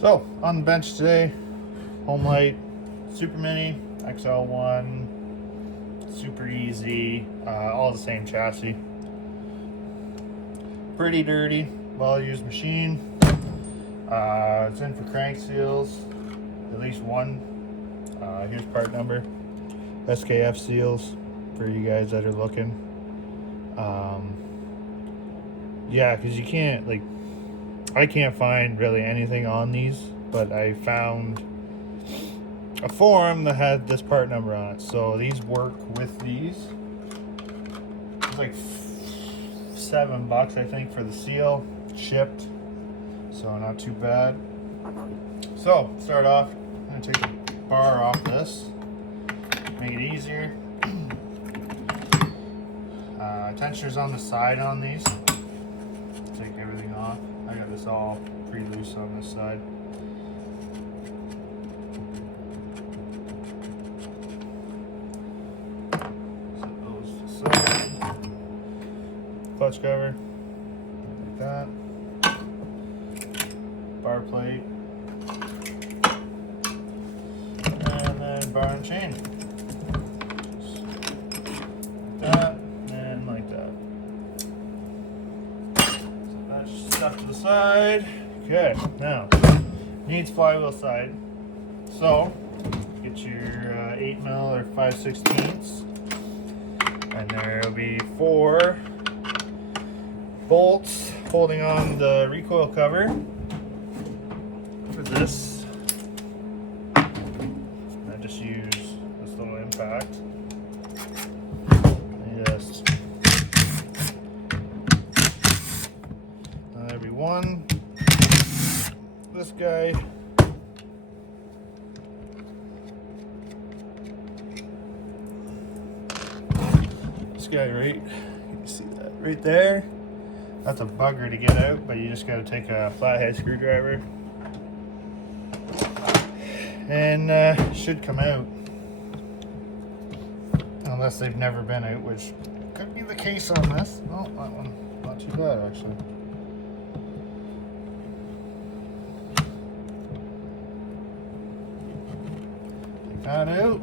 So on the bench today, Homelite Super Mini XL1, super easy, all the same chassis. Pretty dirty, well-used machine. It's in for crank seals, at least one. Here's part number. SKF seals for you guys that are looking. Yeah, because you can't, like, I can't find really anything on these, but I found a forum that had this part number on it. So these work with these. It's like $7, I think, for the seal, shipped. So not too bad. So start off, I'm gonna take the bar off this, make it easier. Tensioners on the side on these. Take everything off. I got this all pretty loose on this side. Set those to the side. Clutch cover, like that. Bar plate, and then bar and chain. Just like that, and like that. So that's stuff to the side. Okay, now needs flywheel side. So get your 8mm or 5/16, and there will be 4 bolts holding on the recoil cover for this. I just use this little impact. Yes. There'll be one. This guy. This guy right, you can see that right there. That's a bugger to get out, but you just got to take a flathead screwdriver and should come out, unless they've never been out, which could be the case on this. Oh, that one not too bad actually. Take that out.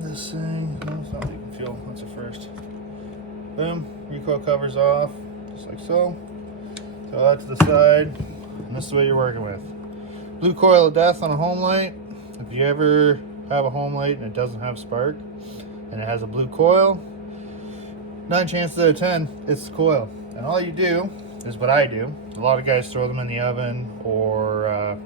This thing, no, it's not leaking fuel. That's a first. Boom, recoil covers off, just like so. Throw that to the side, and this is what you're working with. Blue coil of death on a Homelite. If you ever have a Homelite and it doesn't have spark, and it has a blue coil, 9 chances out of 10, it's the coil. And all you do is what I do. A lot of guys throw them in the oven, or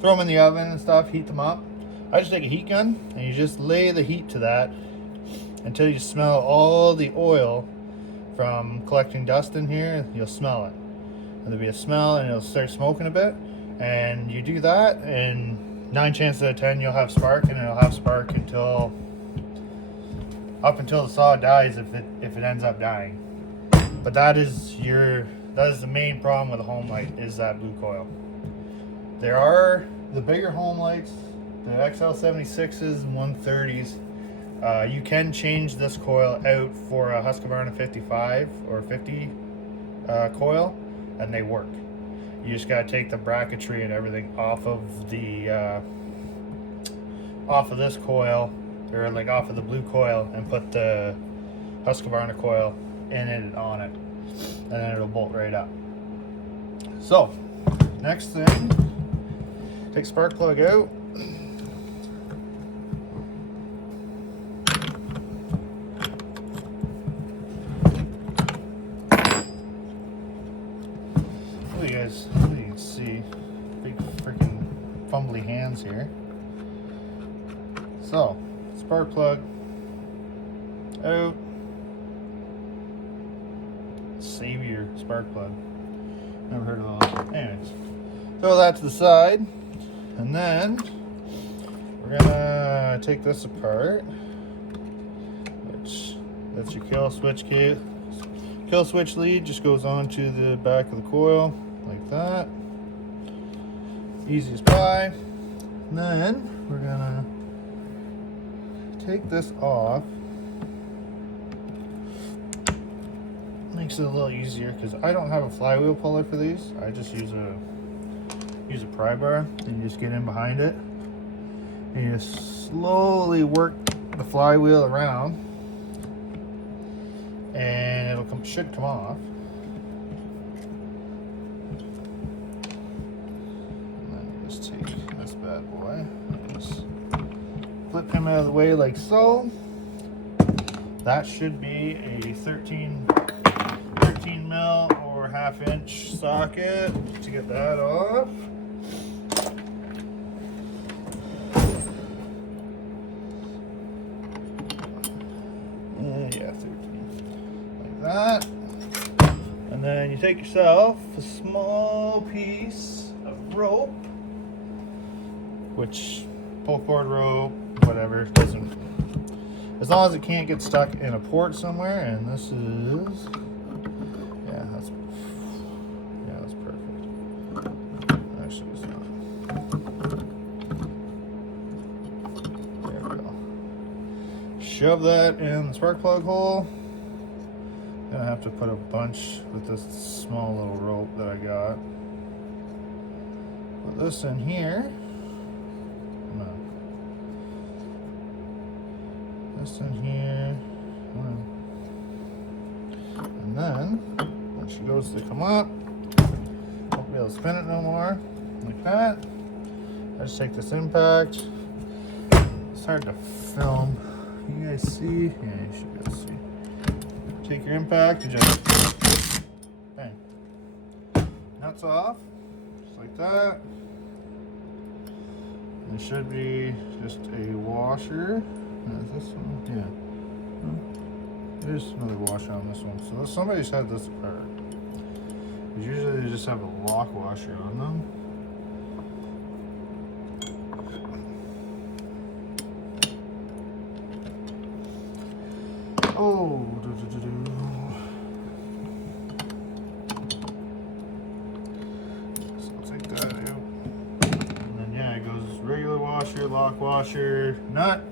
throw them in the oven and stuff, heat them up. I just take a heat gun, and you just lay the heat to that until you smell all the oil from collecting dust in here. You'll smell it. And there'll be a smell, and it'll start smoking a bit. And you do that, and 9 chances out of 10 you'll have spark, and it'll have spark until the saw dies, if it ends up dying. But that is the main problem with a Homelite, is that blue coil. There are the bigger Homelites, the XL76s and 130s. You can change this coil out for a Husqvarna 55 or 50 coil, and they work. You just gotta take the bracketry and everything off of the off of this coil, or like off of the blue coil, and put the Husqvarna coil in it and on it, and then it'll bolt right up. So next thing, take spark plug out. You guys, you can see big freaking fumbly hands here. So spark plug out. Savior spark plug. Never heard of those. Anyways, throw that to the side, and then we're gonna take this apart, which that's your kill switch kit. Kill switch lead just goes onto the back of the coil like that. Easy as pie. And then we're gonna take this off. Makes it a little easier because I don't have a flywheel puller for these. I just use a use a pry bar and you just get in behind it and you just slowly work the flywheel around and should come off. And then you just take this bad boy and just flip him out of the way like so. That should be a 13 mil or 1/2 inch socket to get that off. Yeah, 13. Like that. And then you take yourself a small piece of rope, which pull cord rope, whatever, doesn't, as long as it can't get stuck in a port somewhere. And this is, yeah, that's perfect. Actually, it's not. There we go. Shove that in the spark plug hole. Gonna have to put a bunch with this small little rope that I got. Put this in here. No. This in here. And then, when she goes to come up, won't be able to spin it no more. Like that. I just take this impact. It's hard to film. You guys see? Yeah, you should be able to see. Take your impact, you just bang. Nuts off, just like that. It should be just a washer. Is this one? Yeah. There's another washer on this one. So somebody's had this apart. Usually they just have a lock washer on them. Oh, so I'll take that out. And then yeah, it goes regular washer, lock washer, nut.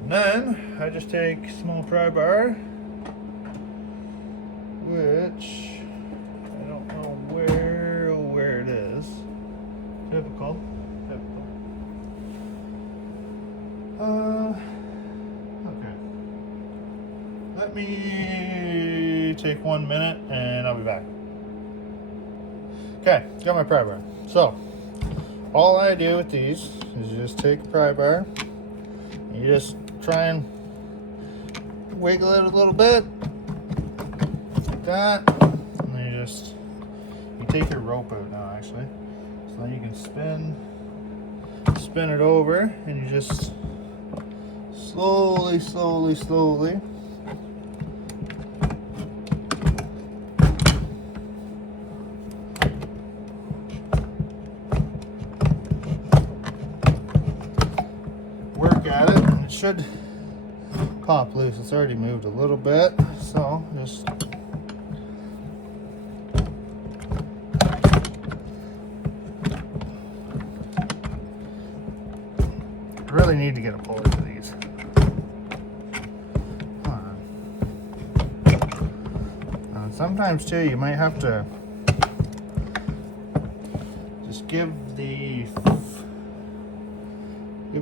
And then I just take small pry bar, which I don't know where it is. Typical. Okay. Let me take 1 minute and I'll be back. Okay, got my pry bar. So, all I do with these is you just take a pry bar, and you just try and wiggle it a little bit, like that, and then you take your rope out now actually. So then you can spin it over, and you just slowly work at it, and it should pop loose. It's already moved a little bit, so just really need to get a puller for these. And sometimes too, you might have to just give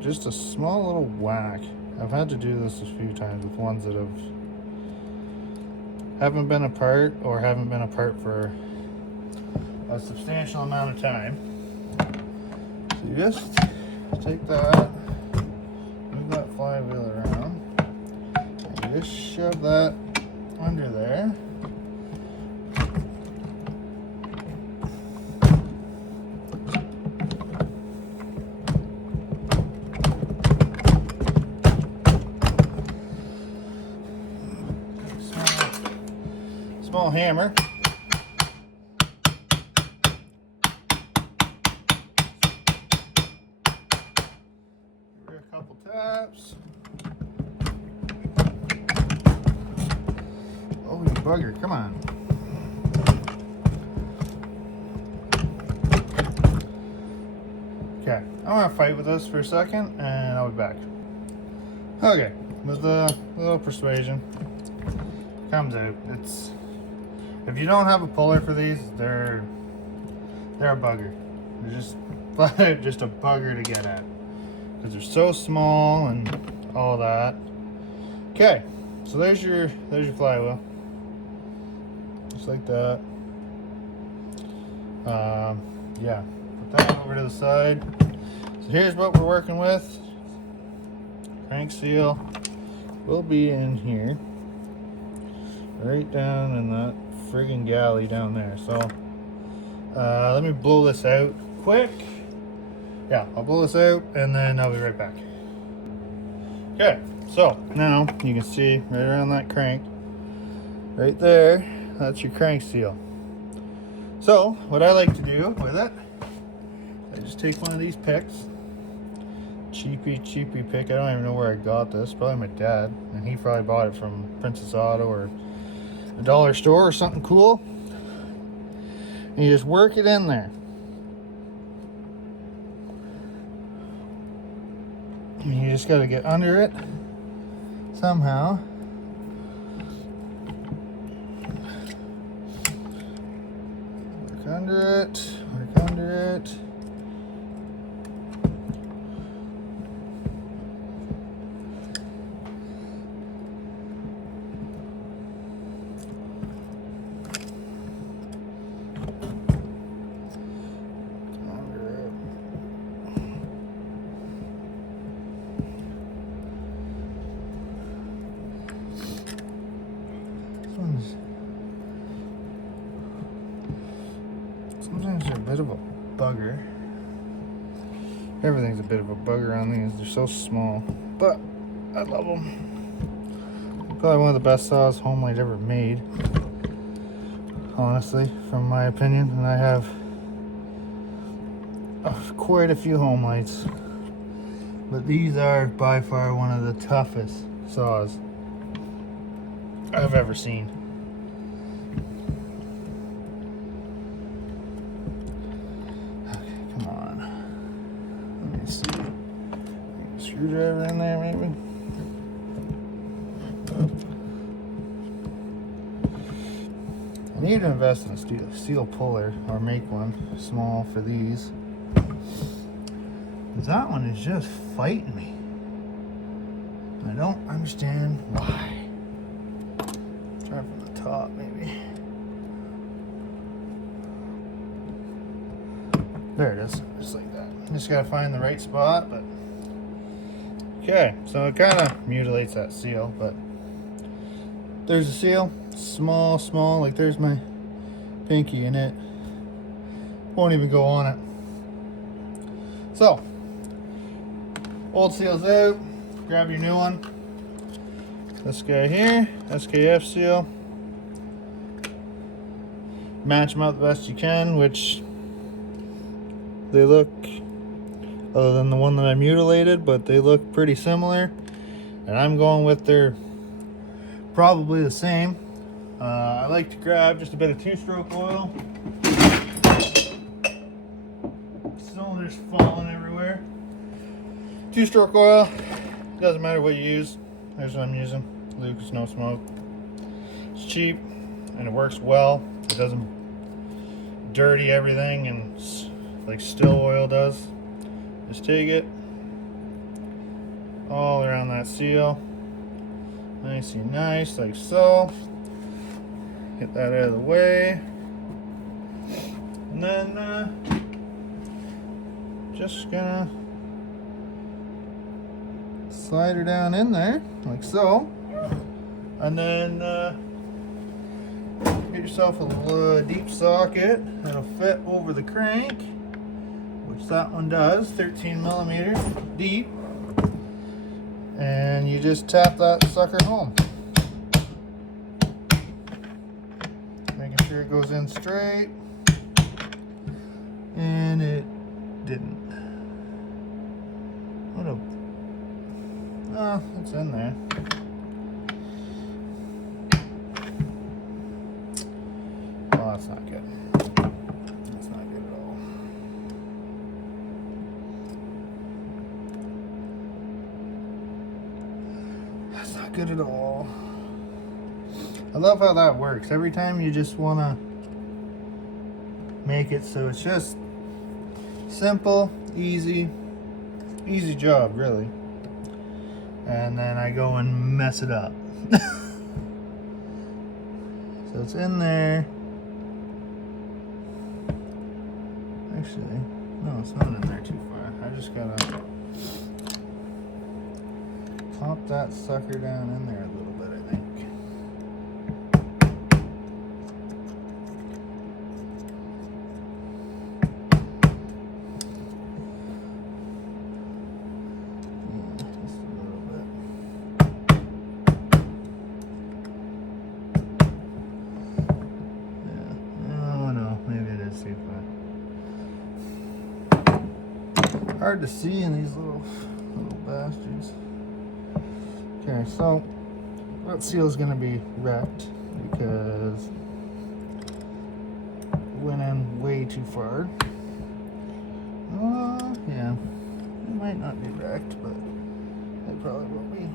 just a small little whack. I've had to do this a few times with ones that haven't been apart or haven't been apart for a substantial amount of time. So you just take that, move that flywheel around, and you just shove that under there. Small hammer. Give her a couple taps. Oh, you bugger, come on. Okay, I'm gonna fight with this for a second and I'll be back. Okay, with a little persuasion, comes out. If you don't have a puller for these, they're a bugger. They're just flat out just a bugger to get at because they're so small and all that. Okay, so there's your flywheel, just like that. Yeah, put that over to the side. So here's what we're working with. Crank seal will be in here, right down in that friggin' galley down there. So let me blow this out quick. Yeah, I'll blow this out and then I'll be right back. Okay, so now you can see right around that crank, right there, that's your crank seal. So what I like to do with it, I just take one of these picks. Cheapy pick. I don't even know where I got this. Probably my dad, and he probably bought it from Princess Auto or a dollar store or something cool. And you just work it in there. And you just got to get under it somehow. Work under it. Work under it. Sometimes they're a bit of a bugger. Everything's a bit of a bugger on these. They're so small, but I love them. Probably one of the best saws Homelite ever made, honestly, from my opinion. And I have quite a few Homelites, but these are by far one of the toughest saws I've ever seen. Screwdriver in there, maybe. I need to invest in a steel puller or make one small for these. That one is just fighting me. I don't understand why. Try from the top, maybe. There it is, just like that. Just gotta find the right spot, but. Okay, so it kind of mutilates that seal, but there's a seal, small, like there's my pinky in it. Won't even go on it. So, old seal's out, grab your new one. This guy here, SKF seal. Match them out the best you can, which they look, other than the one that I mutilated, but they look pretty similar. And I'm going with they're probably the same. I like to grab just a bit of 2-stroke oil. Cylinders falling everywhere. 2-stroke oil, doesn't matter what you use. There's what I'm using, Lucas No Smoke. It's cheap and it works well. It doesn't dirty everything and like still oil does. Just take it all around that seal, nice and nice, like so. Get that out of the way, and then just gonna slide her down in there, like so, and then get yourself a little deep socket that'll fit over the crank, which that one does, 13 millimeters deep, and you just tap that sucker home, making sure it goes in straight, and it didn't. What a, oh, it's in there. Oh, that's not good. That's not good at all. That's not good at all. I love how that works. Every time you just want to make it so it's just Simple, easy job, really. And then I go and mess it up. So it's in there. Actually, no, it's not in there too far. I just gotta pop that sucker down in there a little bit, I think. Just a little bit. Yeah. Oh no, maybe it is too far. Hard to see in these little bastards. Okay, so that seal's gonna be wrecked because it went in way too far. Yeah, it might not be wrecked, but it probably will be.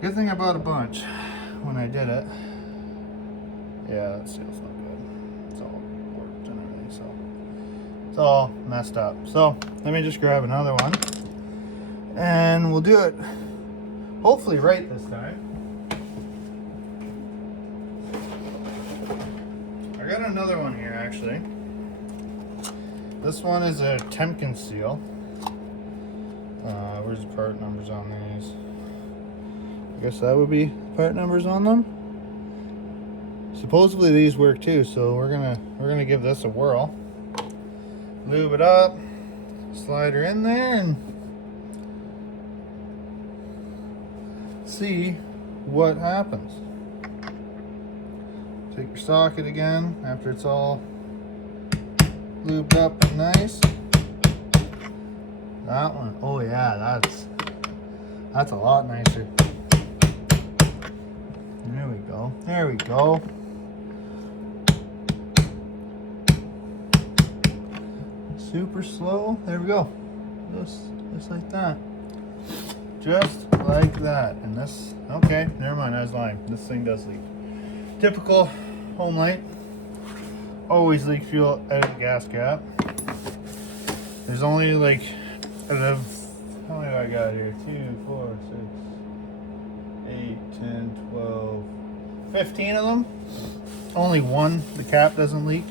Good thing I bought a bunch when I did it. Yeah, that seal's not good. It's all warped and everything, so it's all messed up. So let me just grab another one and we'll do it hopefully right this time. I got another one here actually. This one is a Timken seal. Where's the part numbers on these? I guess that would be part numbers on them. Supposedly these work too, so we're gonna give this a whirl. Lube it up, slide her in there, and see what happens. Take your socket again after it's all lubed up and nice. That one, oh yeah, that's a lot nicer. There we go. There we go. Super slow. There we go. Just like that. Just like that. And this, okay, never mind, I was lying. This thing does leak. Typical Homelite. Always leak fuel out of the gas cap. There's only like, out of, how many do I got here? 2, 4, 6, 8, 10, 12, 15 of them. Only one, the cap doesn't leak.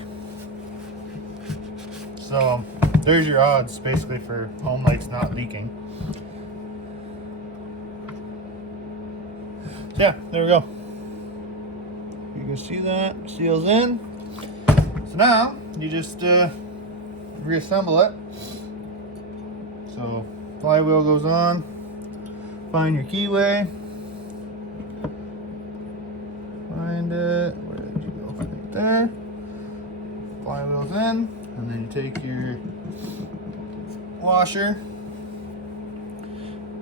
So there's your odds basically for Homelites not leaking. So yeah, there we go. You can see that seals in. So now you just reassemble it. So flywheel goes on. Find your keyway. Find it. Where did you go? Right there. Flywheel's in. And then you take your washer,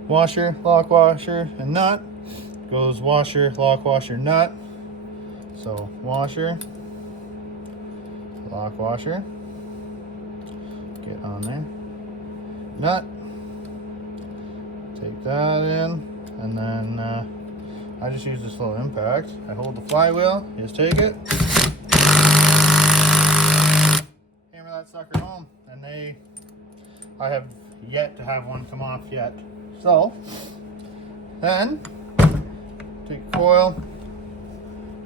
lock washer, and nut. Goes washer, lock washer, nut. So washer, lock washer. Get on there. Nut. Take that in, and then I just use this little impact. I hold the flywheel. You just take it. That sucker home, and I have yet to have one come off yet. So then take a coil.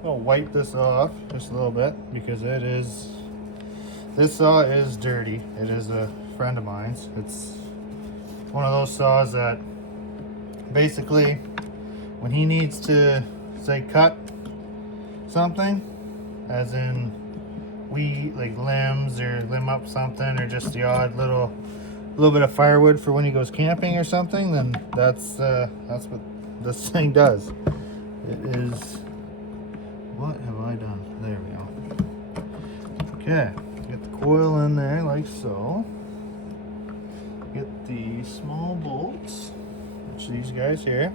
I'll wipe this off just a little bit because this saw is dirty. It is a friend of mine's. It's one of those saws that basically when he needs to say cut something, as in like limbs or limb up something, or just the odd little bit of firewood for when he goes camping or something, then that's what this thing does. It is, what have I done? There we go. Okay, get the coil in there like so. Get the small bolts, which these guys here,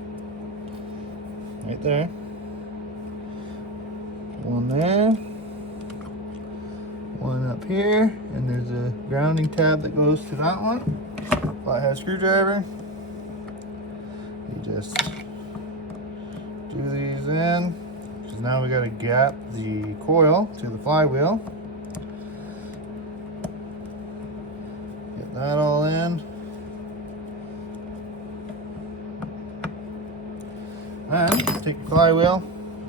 right there. One there. One up here, and there's a grounding tab that goes to that one. Flathead screwdriver. You just do these in, because now we got to gap the coil to the flywheel. Get that all in. Then take your flywheel,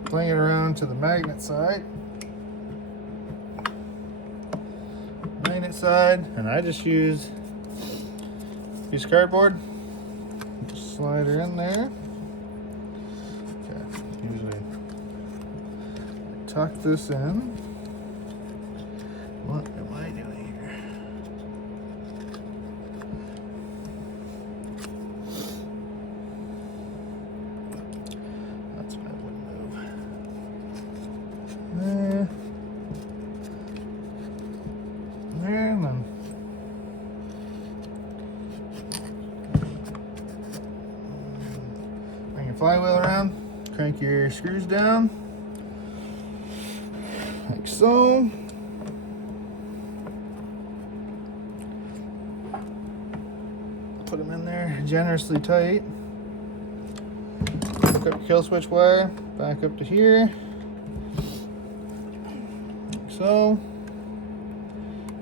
fling it around to the magnet side. Magnet side, and I just use a piece of cardboard. Just slide her in there. Okay, usually tuck this in. What am I doing here? That's my wouldn't move. There. There, and then bring your flywheel around, crank your screws down, like so. Put them in there generously tight. Hook up your kill switch wire, back up to here, like so.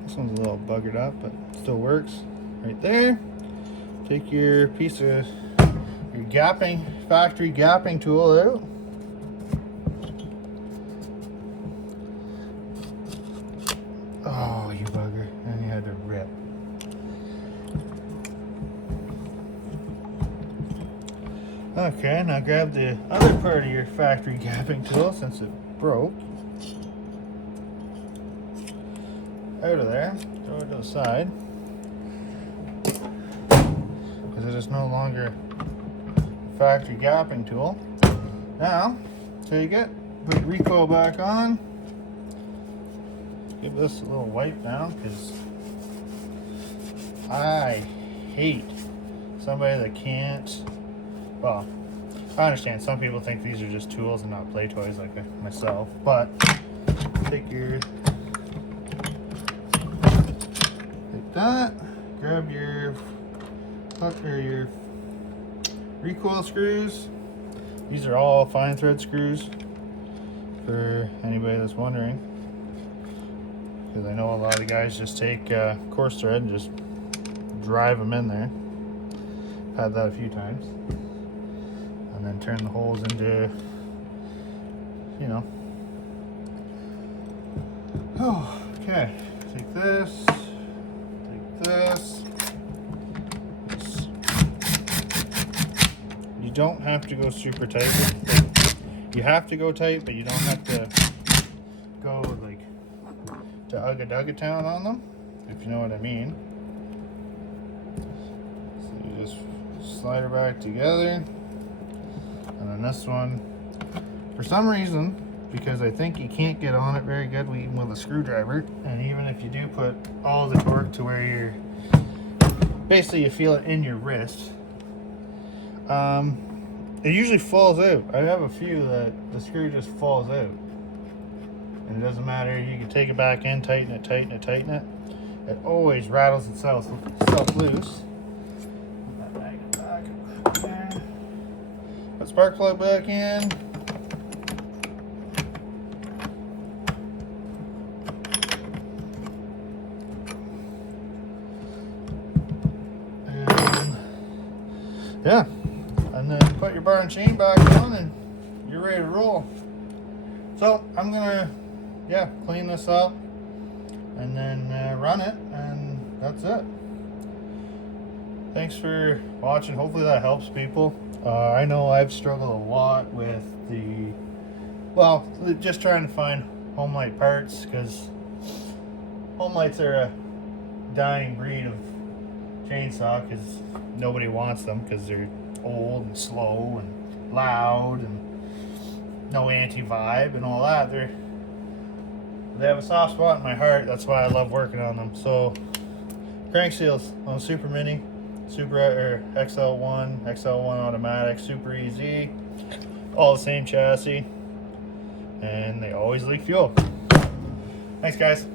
This one's a little buggered up, but still works. Right there. Take your piece of your gapping, factory gapping tool out. Oh, you bugger. And you had to rip. Okay, now grab the other part of your factory gapping tool since it broke. Out of there, throw it to the side, because it is no longer a factory gapping tool. Now, take it, put the recoil back on, give this a little wipe down, because I hate somebody that can't, well, I understand some people think these are just tools and not play toys like myself, but take your that, grab your hook or your recoil screws. These are all fine thread screws for anybody that's wondering, because I know a lot of guys just take coarse thread and just drive them in there. Had that a few times, and then turn the holes into, you know. Oh, okay, take this, this. You don't have to go super tight. You have to go tight, but you don't have to go like to Ugga-Dugga-Town on them, if you know what I mean. So you just slide her back together, and then this one, for some reason, because I think you can't get on it very good even with a screwdriver, and even if you do put all the torque to where you're, basically you feel it in your wrist, it usually falls out. I have a few that the screw just falls out, and it doesn't matter, you can take it back in, tighten it, tighten it, tighten it. It always rattles itself loose. Put that magnet back there. Put spark plug back in. Yeah, and then put your bar and chain back on and you're ready to roll. So I'm gonna, yeah, clean this up and then run it, and that's it. Thanks for watching. Hopefully that helps people. I know I've struggled a lot with the, well, just trying to find Homelite parts, because Homelites are a dying breed of chainsaw, because nobody wants them because they're old and slow and loud and no anti-vibe and all that. They have a soft spot in my heart. That's why I love working on them. So crank seals on a Super Mini, Super or XL1 automatic, Super EZ, all the same chassis, and they always leak fuel. Thanks guys.